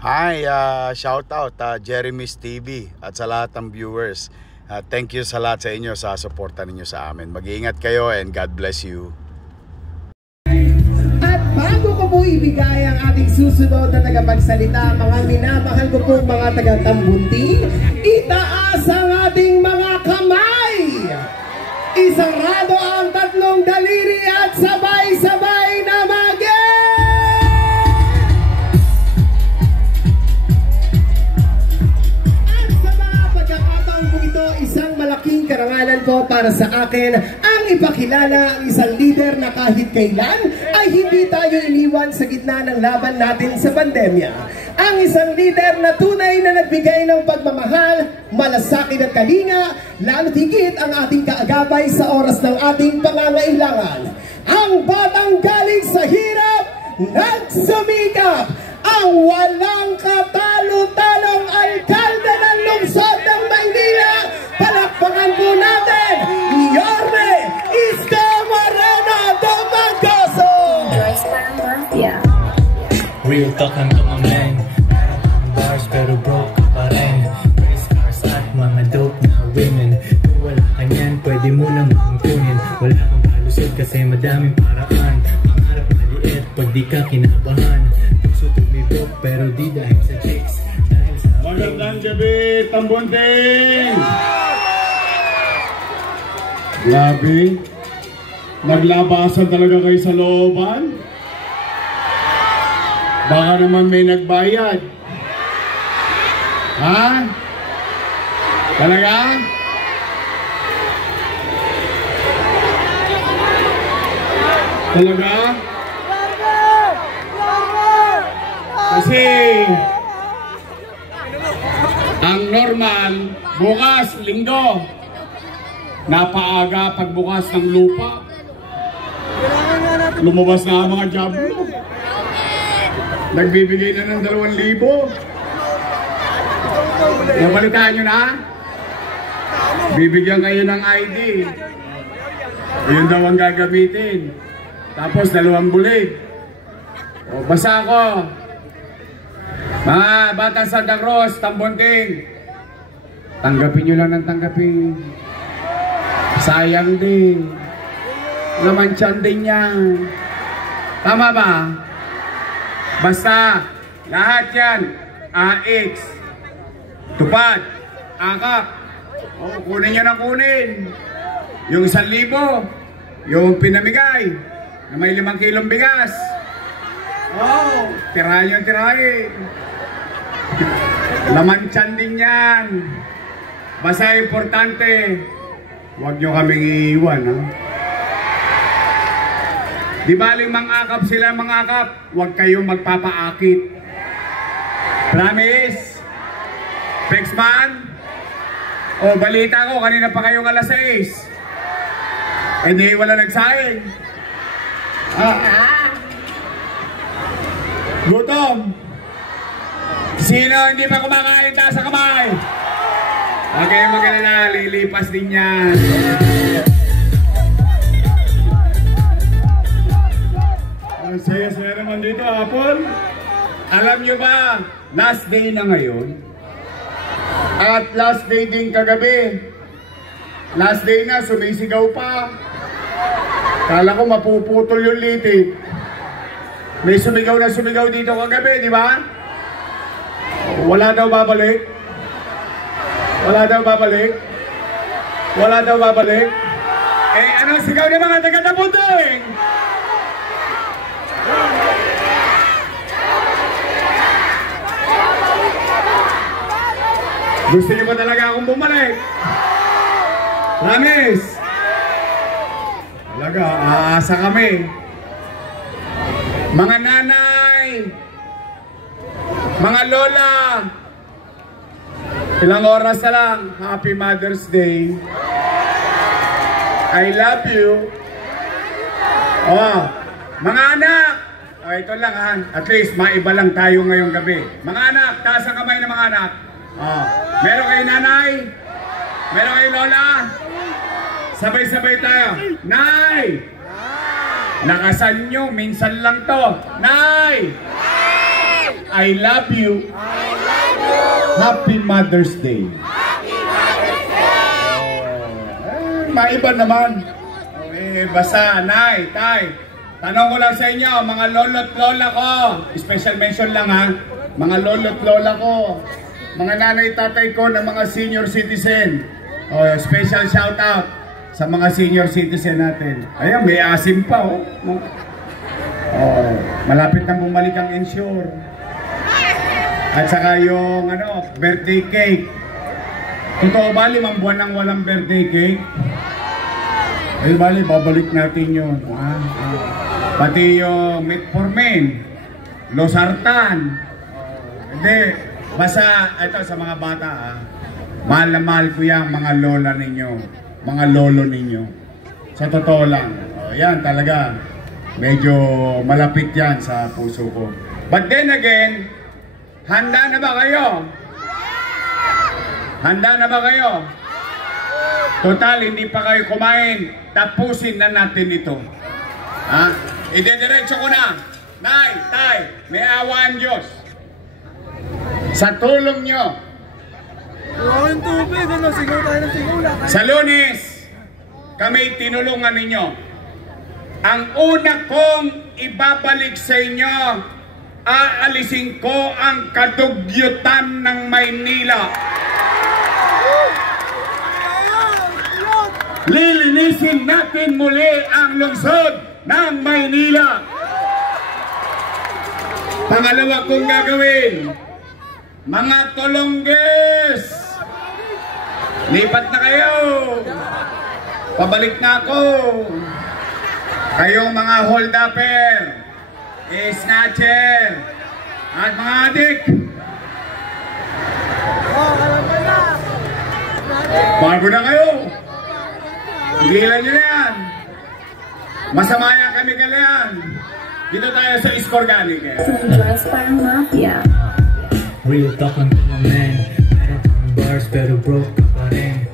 Hi, shout out Jeremy's TV at sa lahat ng viewers. Thank you sa lahat sa inyo sa suporta ninyo sa amin. Mag-iingat kayo and God bless you. At bago ko po ibigay ang ating susunod na tagapagsalita, mga minamahal ko po mga taga-Tambunting, itaas ang ating mga kamay! Isarado ang tatlong daliri at sabay-sabay na isang malaking karangalan po para sa akin ang ipakilala ang isang leader na kahit kailan ay hindi tayo iniwan sa gitna ng laban natin sa pandemya. Ang isang leader na tunay na nagbigay ng pagmamahal, malasakit at kalinga, lalo't higit ang ating kaagapay sa oras ng ating pangangailangan. Ang batang galing sa hirap, nagsumikap, ang walang katalo-talong alkalde ng lungsod ng Maynila. Palakpakan po natin, Yorme Isko Moreno Domagoso! Joyce Mafia. Real talk ang tumamleng, bars pero broke pa rin. Race cars at mga dope na women. Kung wala ka niyan, pwede mo namang kunin. Wala kang kalusot kasi madaming paraan. Pangarap maliit pag di ka kinabahan. Puso tumibok pero di dahil sa chicks. Magandang gabi, Tambunting! Grabe, naglabasan talaga kayo sa looban? Baka naman may nagbayad. Ha? Talaga? Talaga? Kasi ang normal, bukas, linggo, napaaga pagbukas ng lupa. Lumabas na ang mga Diablo. Nagbibigay na ng 2,000. Nabalitaan nyo na? Bibigyan kayo ng ID. Yun daw ang gagamitin. Tapos 2 bulig. O, basa ko. Mga batang Santa Cruz, Tambunting, tanggapin nyo lang ng tanggapin. Sayang din. Laman tiyan din yan. Tama ba? Basta, lahat yan. AX. Tupad. Akap. O, kunin nyo na kunin. Yung 1,000. Yung pinamigay. Na may 5 kilong bigas. Oh, tirahin yung tirahin. Laman tiyan din yan. Basta importante, huwag nyo kaming iiwan, ha? Di baling mangakap sila, mangakap, huwag kayong magpapaakit. Promise? Pexman? O, balita ko, kanina pa kayong alas 6. Eh di, wala nagsaing. Gutom. Sino hindi pa kumakain, taas sa kamay? Huwag kayong mag-alala, lilipas din yan. Ang saya-saya naman dito hapon. Alam nyo ba, last day na ngayon. At last day din kagabi. Last day na, sumisigaw pa. Kala ko mapuputol yung litig. May sumigaw na sumigaw dito kagabi, di ba? Wala daw babalik. Wala daw babalik. Wala daw babalik. Eh, anong sigaw ng mga taga-Tambunting? Gusto niyo ba talaga akong bumalik? Promise? Talaga, aasa kami. Mga nanay, mga lola, ilang oras na lang, Happy Mother's Day. I love you. Oh, mga anak, oh, ito lang ha, at least maiba lang tayo ngayong gabi. Mga anak, taas ang kamay ng mga anak. Oh, meron kayo nanay? Meron kayo lola? Sabay-sabay tayo. Nay! Nakasan nyo, minsan lang to. Nay! I love you. Happy Mother's Day. Maiba naman. Basta, Nay, Tay, tanong ko lang sa inyo, mga lolo't lola ko, special mention lang ha, mga lolo't lola ko, mga nanay tatay ko ng mga senior citizen, special shout out sa mga senior citizen natin. Ayan, may asim pa malapit nang bumalik ang insure. At saka yung birthday cake. Totoo ba 5 buwan nang walang birthday cake? Ay bali, babalik natin yun. Pati yung metformin, losartan. Hindi, basta ito sa mga bata mahal na mahal ko yan mga lola ninyo, mga lolo ninyo. Sa totoo lang, yan talaga, medyo malapit yan sa puso ko. But then again, handa na ba kayo? Handa na ba kayo? Total, hindi pa kayo kumain. Tapusin na natin ito. Idediretso ko na. Nay, Tay, may awa ang Diyos. Sa tulong nyo. Sa Lunes, kami tinulungan ninyo. Ang una kong ibabalik sa inyo, aalisin ko ang kadugyutan ng Maynila. Lilinisin natin muli ang lungsod ng Maynila. Pangalawa kong gagawin, mga Tolongges, lipat na kayo. Pabalik na ako. Kayong mga hold-upper, snatcher, at mga adik. Bago na kayo. Gilan nyo na yan. Masama yan kami kalayan. Dito tayo sa Iscorgali. Dress parang mafia. Real talk lang mga man. Meron kang bars pero broke ka pa rin.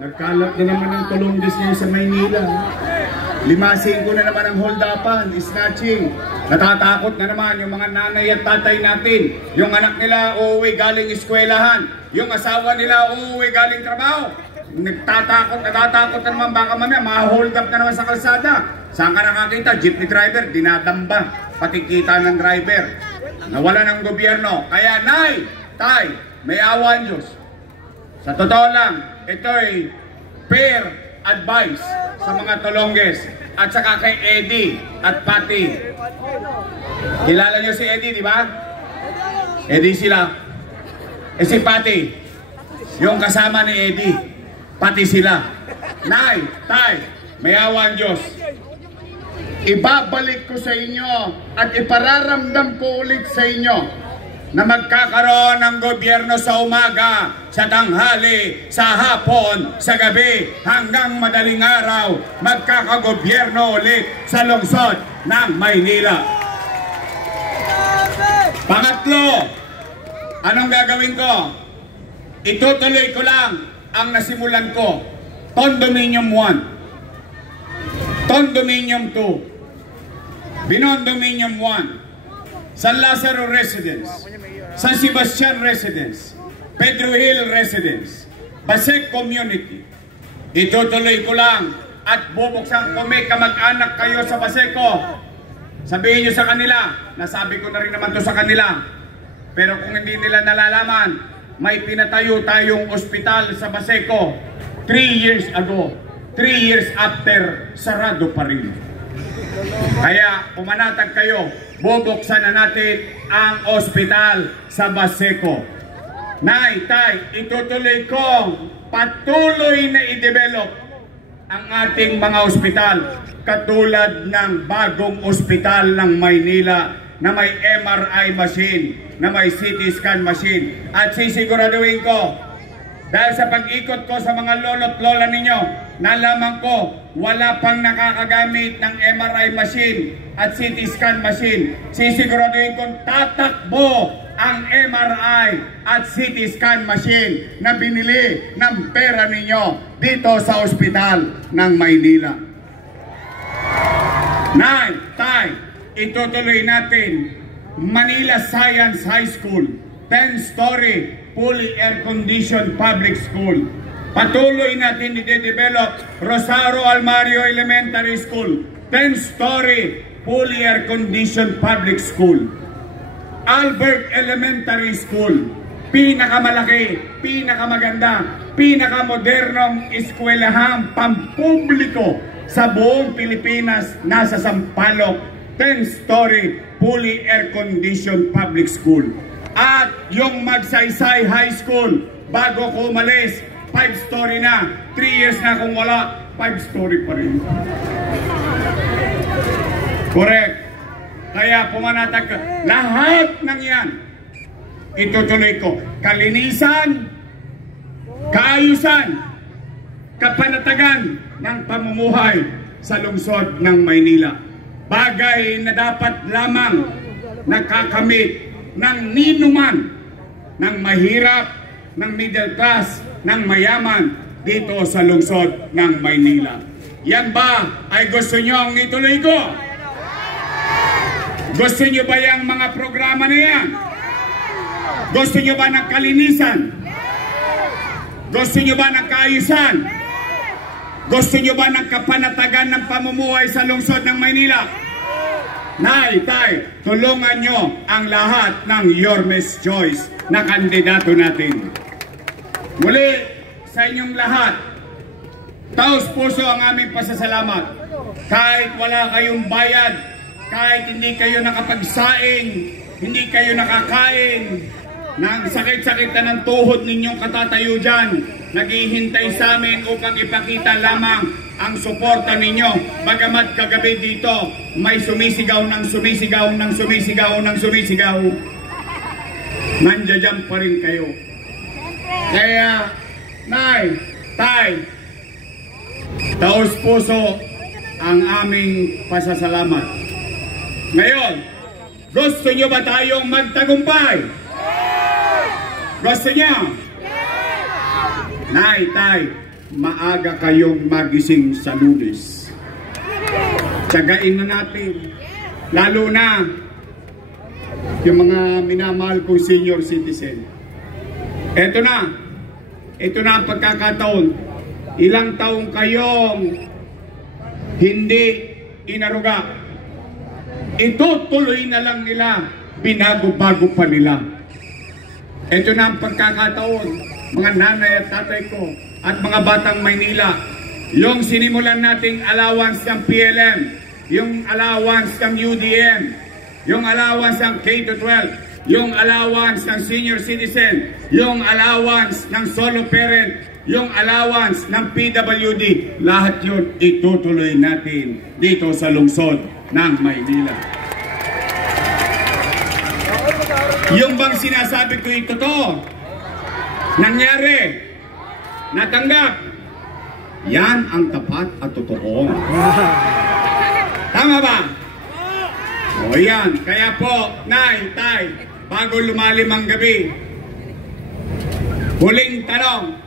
Nagkalat na naman ang Tolongges ngayon sa Maynila. 5-5 na naman ang hold-upan, snatching. Natatakot na naman yung mga nanay at tatay natin. Yung anak nila uuwi galing eskwelahan. Yung asawa nila uuwi galing trabaho. Natatakot na naman, baka mamaya ma-hold up na naman sa kalsada. Saan ka nakakita? Jeepney driver, dinadamba. Pati kita ng driver. Nawala ng gobyerno. Kaya Nay, Tay, may awa ang Diyos. Sa totoo lang, ito ay fair advice sa mga Tolongges at saka kay Eddie at Patty. Kilala niyo si Eddie, di ba? Eddie sila. Si Patty, yung kasama ni Eddie. Pati sila. Nay, Tay, may awa ang Diyos. Ibabalik ko sa inyo at ipararamdam ko ulit sa inyo na magkakaroon ng gobyerno sa umaga, sa tanghali, sa hapon, sa gabi, hanggang madaling araw, magkakagobyerno ulit sa lungsod ng Maynila. Pangatlo, anong gagawin ko? Itutuloy ko lang ang nasimulan ko. Condominium 1, Condominium 2, Binondominium 1, San Lazaro Residence, San Sebastian Residence, Pedro Hill Residence, Baseg Community. Itutuloy ko lang at bubuksan ko. May kamag-anak kayo sa Baseco, sabihin nyo sa kanila, nasabi ko na rin naman to sa kanila, pero kung hindi nila nalalaman, may pinatayo tayong ospital sa Baseco 3 years ago. 3 years after, sarado pa rin. Kaya pumanatag kayo, bubuksan na natin ang ospital sa Baseco. Nay, Tay, itutuloy ko, patuloy na i-develop ang ating mga ospital, katulad ng bagong ospital ng Maynila na may MRI machine, na may CT scan machine. At sisiguraduhin ko, dahil sa pag-ikot ko sa mga lolo't lola ninyo, nalaman ko wala pang nakakagamit ng MRI machine at CT scan machine. Sisiguraduhin kong tatakbo ang MRI at CT scan machine na binili ng pera ninyo dito sa ospital ng Maynila. Nay, Tay, itutuloy natin Manila Science High School, 10-story, fully air-conditioned public school. Patuloy natin i-develop Rosario Almario Elementary School, 10-story, fully air-conditioned public school. Albert Elementary School, pinakamalaki, pinakamaganda, pinakamodernong eskwelahang pampubliko sa buong Pilipinas, nasa Sampaloc, 10-story, fully air-conditioned public school. At yung Magsaysay High School, bago ko umalis, 5-story na, 3 years na kung wala, 5-story pa rin. Correct. Kaya pumanatag ka. Lahat ng yan, itutuloy ko. Kalinisan, kaayusan, kapanatagan ng pamumuhay sa lungsod ng Maynila. Bagay na dapat lamang nakakamit ng ninuman, ng mahirap, ng middle class, ng mayaman dito sa lungsod ng Maynila. Yan ba ay gusto nyo ang ituloy ko? Gusto nyo ba yung mga programa na yan? Gusto nyo ba ng kalinisan? Gusto nyo ba ng kaayusan? Gusto nyo ba ng kapanatagan ng pamumuhay sa lungsod ng Maynila? Nay, tay, tulungan nyo ang lahat ng Yormes Choice na kandidato natin. Muli, sa inyong lahat, taos puso ang aming pasasalamat. Kahit wala kayong bayad, kahit hindi kayo nakapagsaing, hindi kayo nakakain, ng sakit-sakit na ng tuhod ninyong katatayo dyan, naghihintay sa amin upang ipakita lamang ang suporta ninyo. Bagamat kagabi dito, may sumisigaw ng sumisigaw ng sumisigaw ng sumisigaw, nandiyan pa rin kayo. Kaya, nay, tay, taos puso ang aming pasasalamat. Ngayon, gusto nyo ba tayong magtagumpay? Gusto niya? Nay, tay, maaga kayong magising sa Lunes. Tsagain na natin. Lalo na yung mga minamahal kong senior citizen. Ito na ang pagkakataon. Ilang taong kayong hindi inaruga. Itutuloy na lang nila, binago-bago pa nila. Ito na ang pagkakataon, mga nanay at tatay ko at mga batang Maynila, yung sinimulan nating allowance ng PLM, yung allowance ng UDM, yung allowance ng K-12, yung allowance ng senior citizen, yung allowance ng solo parent, yung allowance ng PWD, lahat yun itutuloy natin dito sa lungsod ng Maynila. Yung bang sinasabi ko ito to, nangyari, natanggap, yan ang tapat at totoo. Tama ba? O yan, kaya po, nay, tay, bago lumalim ang gabi, huling tanong,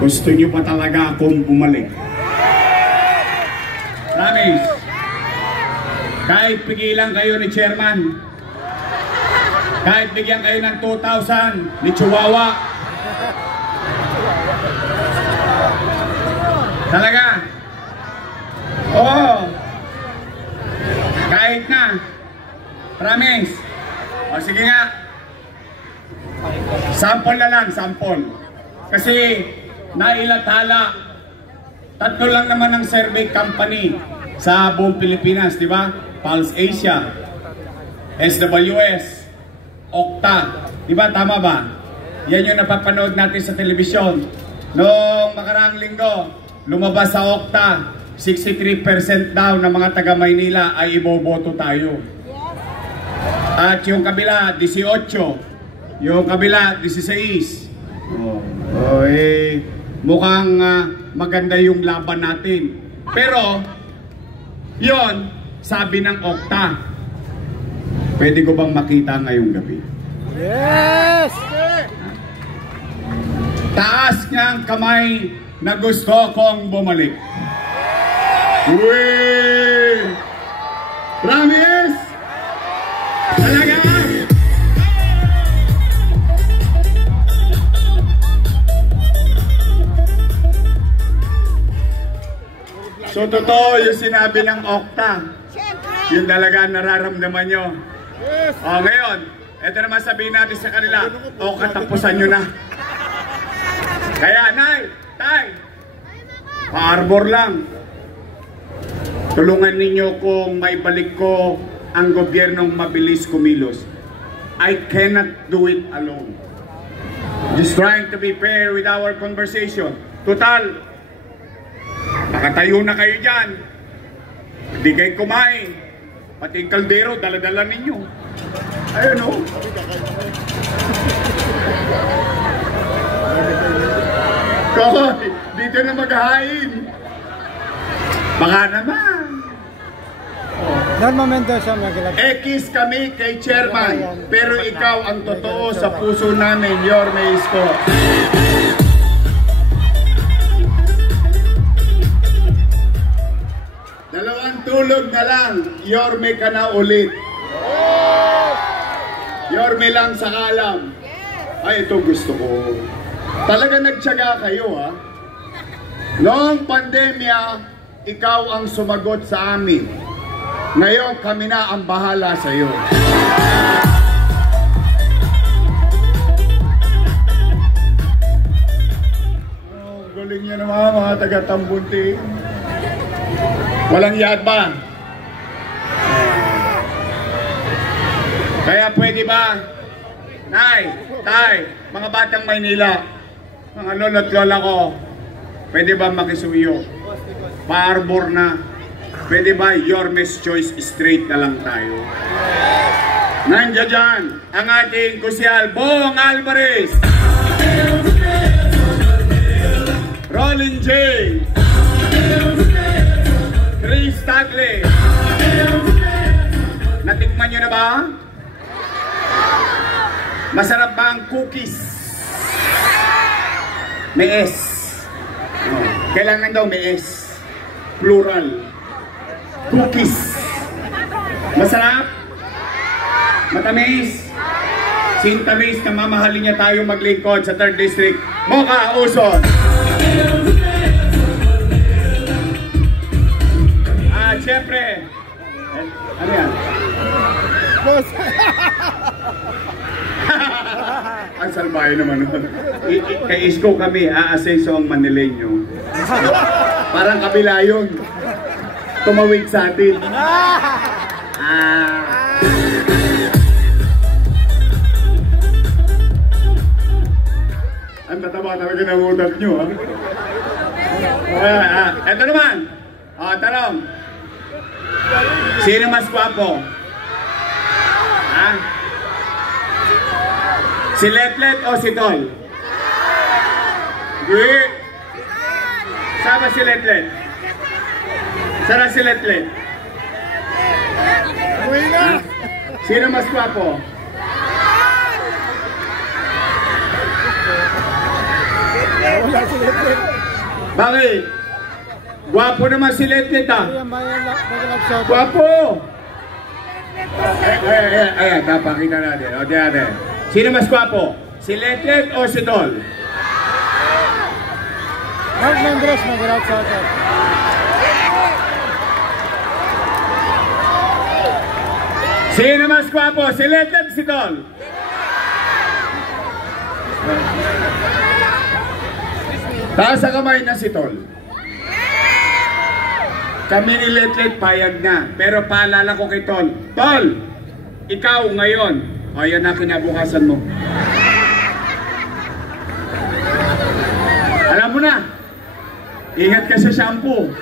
gusto nyo pa talaga akong bumalik? Promise. Kahit pigilan kayo ni Chairman, kahit bigyan kayo ng 2,000 ni Chihuahua, talaga? Oo. Kahit na. Promise. O sige nga. Sample na lang, sample. Kasi nailathala, 3 lang naman ang survey company sa buong Pilipinas, di ba? Pulse Asia, SWS, Okta, di ba? Tama ba? Yan yung napapanood natin sa telebisyon. Noong makaraang linggo, lumabas sa Okta, 63% daw ng mga taga Maynila ay iboboto tayo. At yung kabila, 18. Yung kabila, 16. Mukhang maganda yung laban natin. Pero, yon sabi ng Okta, pwede ko bang makita ngayong gabi? Yes! Taas niya ang kamay na gusto kong bumalik. Uy! Promise! Talaga? So totoo yung sinabi ng Okta. Yun talaga nararamdaman nyo. O ngayon, ito naman sabihin natin sa kanila, o katapusan nyo na. Kaya Nay, Tay, pa-arbor lang. Tulungan ninyo kung maibalik ko ang gobyernong mabilis kumilos. I cannot do it alone. Just trying to be fair with our conversation. Total, nakatayo na kayo dyan. Hindi kayo kumain. Pati yung kaldero, dala-dala ninyo. Ayun o. Koy, dito na maghahain. Baka naman. Ekis kami kay Chairman, pero ikaw ang totoo sa puso namin, Yorme Isko. Dalawang tulog na lang, Yorme ka na ulit. Yorme lang sa kalam. Ay, ito gusto ko. Talaga nagtiyaga kayo, ha? Noong pandemya, ikaw ang sumagot sa amin. Ngayon, kami na ang bahala sa iyo. Oh, galing niya naman mga taga-Tambunting. Walang yad ba? Kaya pwede ba, Nay, Tay, mga batang Maynila, mga lolo't lola ko, pwede ba makisuyo? Pa-arbor na. Pwede ba Yorme's Choice straight na lang tayo? Nandiyan dyan ang ating kusyal, Bong Alvarez, Rolin J, Chris Tagle. Natikman nyo na ba? Masarap ba ang cookies? May S. Kailangan daw may S. Plural. Cookies. Masarap? Matamis? Sintamis na mamahalin niya tayo maglingkod sa 3rd District. Mocha Uson. Siyempre. Ano yan? Ang salbahe naman. Kay Isko kami, aasenso ang Manileño. Parang kabila yun. Tumawid sa atin. Ang tataba talaga ng utak nyo, ha? Ito naman. Tanong. Sino mas gwapo? Ha? Si Letlet o si Tol? Wait. Sama si Letlet. Sara si Letlet. Ha? Sino mas gwapo? Bakit? Gwapo naman si Letlet, ha? Gwapo! Ayan, tapakita natin. O, diyan natin. Sino mas gwapo? Si Letlet o si Tol? Mark Mendres, mag-route sa atin. Sino mas gwapo? Si Letlet o si Tol? Taas ang kamay na si Tol. Kami ni Letlet payag na. Pero paalala ko kay Tol. Tol, ikaw ngayon. O yan na kinabukasan mo. Alam mo na. Ingat ka sa shampoo.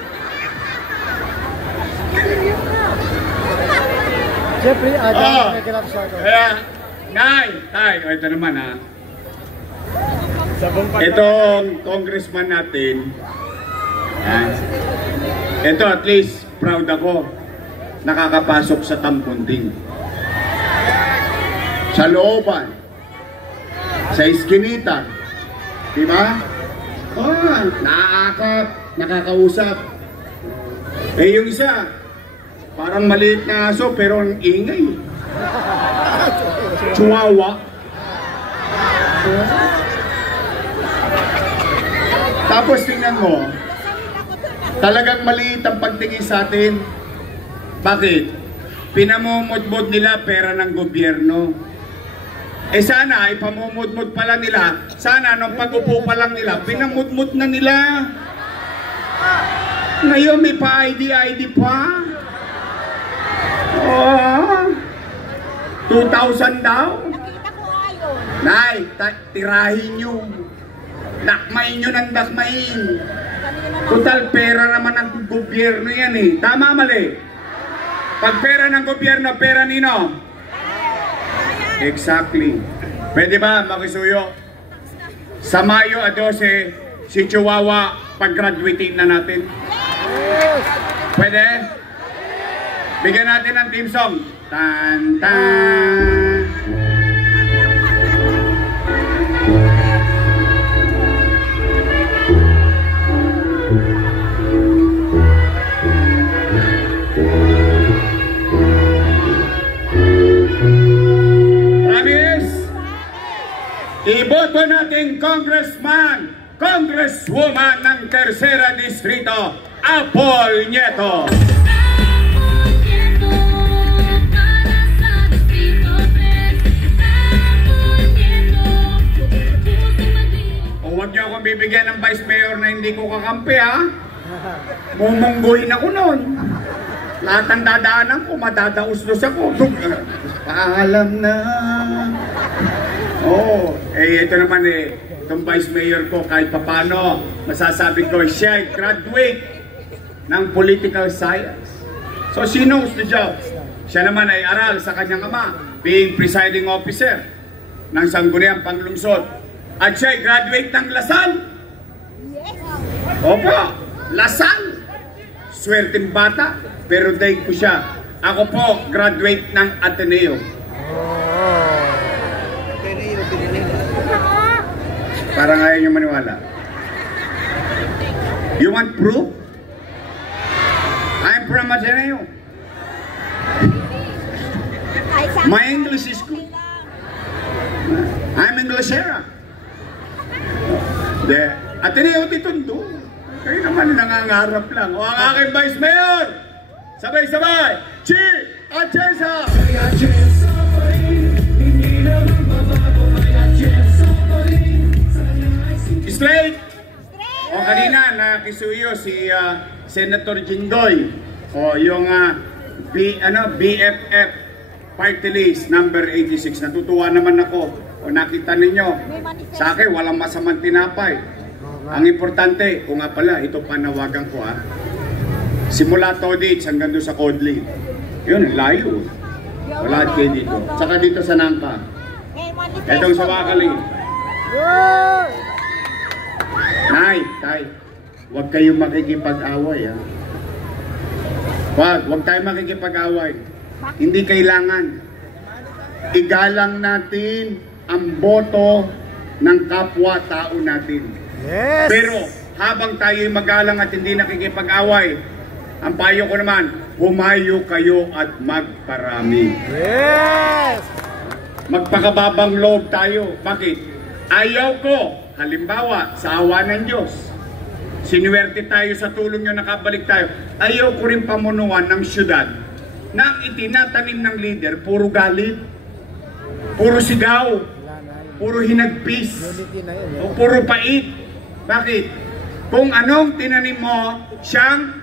Jeffrey, nag-grab sa atin. Kaya, Nay, Tay, ito naman ha. Itong congressman natin, ito at least proud ako, nakakapasok sa Tambunting. Sa looban, sa iskinita, di ba? Nakakap, nakakausap. Eh yung isa, parang maliit na aso pero ang ingay. Chihuahua. Tapos tingnan mo, talagang maliit ang pagtingin sa atin. Bakit? Pinamumudmud nila pera ng gobyerno. Eh sana, ipamumudmud pa lang nila. Sana, nung pag-upo pa lang nila, pinamudmud na nila. Ngayon may pa-ID pa. Oh, 2,000 daw. Nay, tirahin nyo. Dakmain nyo ng dakmain. Total pera naman ng gobyerno yan eh. Tama mali? Pag pera ng gobyerno, pera nino? Exactly. Pwede ba makisuyo? Sa Mayo 12, si Chihuahua, pag-graduating na natin. Pwede? Bigyan natin ng team song. Tan tan. Iboto natin congressman, congresswoman ng Tercera Distrito, Apol Nieto. O huwag niyo akong bibigyan ng vice mayor na hindi ko kakampi ha. Mumungguhin ako nun. Lahat ng dadaanan ko, madadauslos ako. Paalam na. Oh, ito naman itong vice mayor ko kahit papano, masasabi ko siya ay graduate ng political science. So she knows the job. Siya naman ay aral sa kanyang ama, being presiding officer ng Sangguniang Panglungsod. At siya ay graduate ng Lasal. Opo, Lasal. Swerteng bata, pero daig ko siya. Ako po, graduate ng Ateneo. Parang ayaw nyo maniwala. You want proof? I'm from Ateneo. My English is good. I'm Englishera. Ateneo Titundo. Kayo naman nangangarap lang. O ang aking vice mayor. Sabay-sabay. Chi Atienza! Straight! O kanina nakisuyo si Senator Jinggoy. O yung BFF party list number 86. Natutuwa naman ako. O nakita ninyo, sa akin walang masamang tinapay. Ang importante, o nga pala, ito panawagan ko simula Todits hanggang doon sa Codley. Yun, layo. Wala kayo dito. Saka dito sa Nangka. Itong sa Wakali. Nay, tay, huwag kayong makikipag-away ha. Huwag tayong makikipag-away. Hindi kailangan. Igalang natin ang boto ng kapwa-tao natin. Yes. Pero habang tayo'y magalang at hindi nakikipag-away, ang payo ko naman, humayo kayo at magparami. Yes. Magpakababang loob tayo. Bakit? Ayaw ko, halimbawa, sa awa ng Diyos, sinuwerte tayo sa tulong nyo, nakabalik tayo. Ayaw ko rin pamunuan ng syudad na itinatanim ng leader, puro galit, puro sigaw, puro hinagpis, o puro pait. Bakit? Kung anong tinanim mo, siyang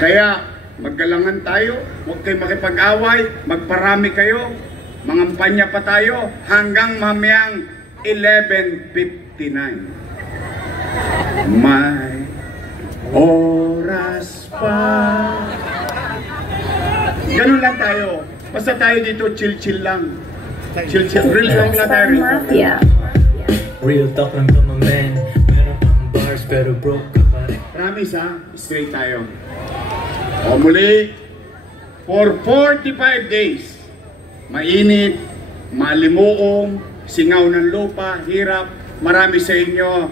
kaya maggalangan tayo, huwag kayo makipag-away, magparami kayo, mangampanya pa tayo hanggang mamayang 11:59. May oras pa. Ganun lang tayo. Basta tayo dito, chill-chill lang. Chill-chill. Real talk lang tayo rito. Mafia. Real talk lang to my man. Meron pang bars pero broke ka pa rin. Promise ha, straight tayo. O muli, for 45 days, mainit, malimuong, singaw ng lupa, hirap, marami sa inyo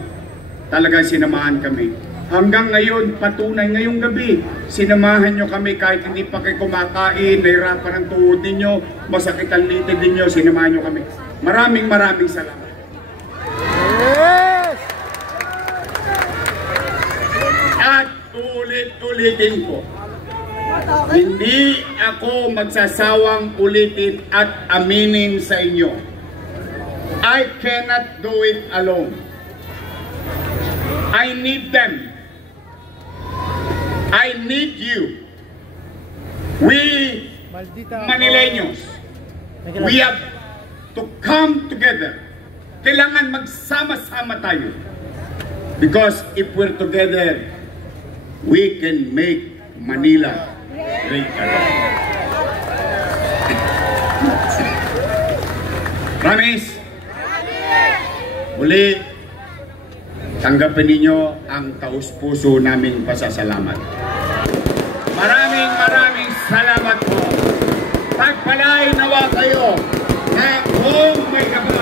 talagang sinamahan kami. hanggang ngayon, patunay ngayong gabi, sinamahan nyo kami kahit hindi pa kayo kumakain, nahirapan ang tuhod ninyo, masakit ang litid ninyo, sinamahan nyo kami. Maraming salamat. Yes! At ulit-ulitin ko, hindi ako magsasawang ulitin at aminin sa inyo. I cannot do it alone. I need them. I need you. We Manileños, we have to come together. Kailangan magsama-sama tayo. Because if we're together, we can make Manila great again. Promise? Muli, tanggapin ninyo ang taus-puso naming pasasalamat. Maraming salamat po. Pagpalain nawa kayo na kung may kapatid